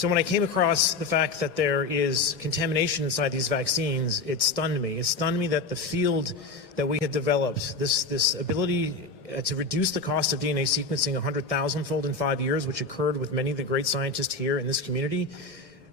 So when I came across the fact that there is contamination inside these vaccines, it stunned me. It stunned me that the field that we had developed, this ability to reduce the cost of DNA sequencing 100,000-fold in 5 years, which occurred with many of the great scientists here in this community,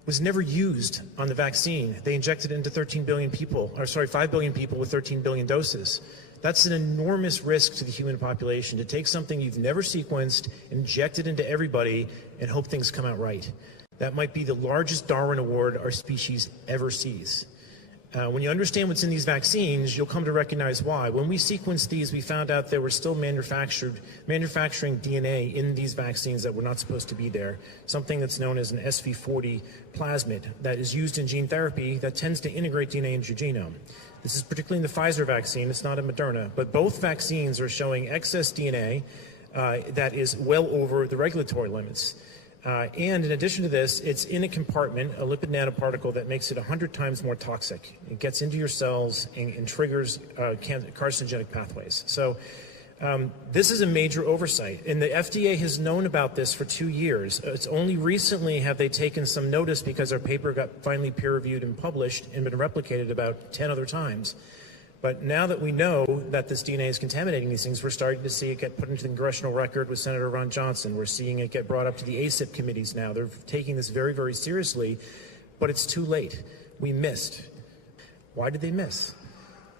was never used on the vaccine. They injected it into 5 billion people with 13 billion doses. That's an enormous risk to the human population, to take something you've never sequenced, inject it into everybody, and hope things come out right. That might be the largest Darwin Award our species ever sees. When you understand what's in these vaccines, you'll come to recognize why. When we sequenced these, we found out there were still manufacturing DNA in these vaccines that were not supposed to be there, something that's known as an SV40 plasmid that is used in gene therapy that tends to integrate DNA into your genome. This is particularly in the Pfizer vaccine. It's not in Moderna, but both vaccines are showing excess DNA that is well over the regulatory limits. And in addition to this, it's in a compartment, a lipid nanoparticle that makes it 100 times more toxic. It gets into your cells and triggers carcinogenic pathways. So this is a major oversight, and the FDA has known about this for 2 years. It's only recently have they taken some notice because our paper got finally peer-reviewed and published and been replicated about 10 other times. But now that we know that this DNA is contaminating these things, we're starting to see it get put into the congressional record with Senator Ron Johnson. We're seeing it get brought up to the ACIP committees now. They're taking this very, very seriously, but it's too late. We missed. Why did they miss?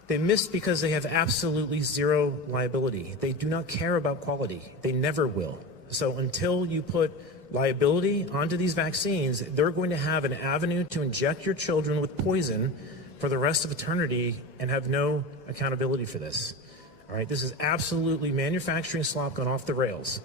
They missed because they have absolutely zero liability. They do not care about quality. They never will. So until you put liability onto these vaccines, they're going to have an avenue to inject your children with poison for the rest of eternity and have no accountability for this. All right, this is absolutely manufacturing slop gone off the rails.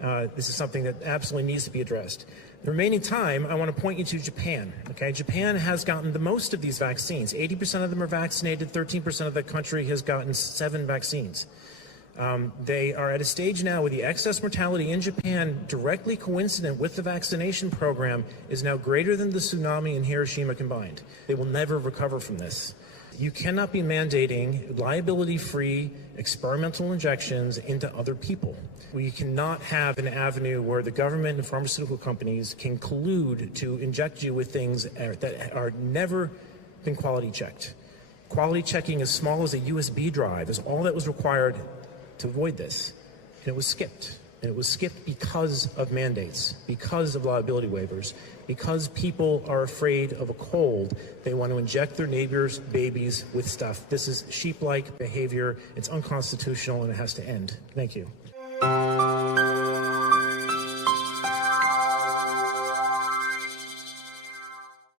This is something that absolutely needs to be addressed. The remaining time, I want to point you to Japan. Okay, Japan has gotten the most of these vaccines. 80% of them are vaccinated. 13% of the country has gotten 7 vaccines. They are at a stage now where the excess mortality in Japan, directly coincident with the vaccination program, is now greater than the tsunami in Hiroshima combined. They will never recover from this. You cannot be mandating liability-free experimental injections into other people. We cannot have an avenue where the government and pharmaceutical companies can collude to inject you with things that are never been quality checked. Quality checking as small as a USB drive is all that was required to avoid this, and it was skipped. And it was skipped because of mandates, because of liability waivers, because people are afraid of a cold. They want to inject their neighbors' babies with stuff. This is sheep-like behavior. It's unconstitutional, and it has to end. Thank you.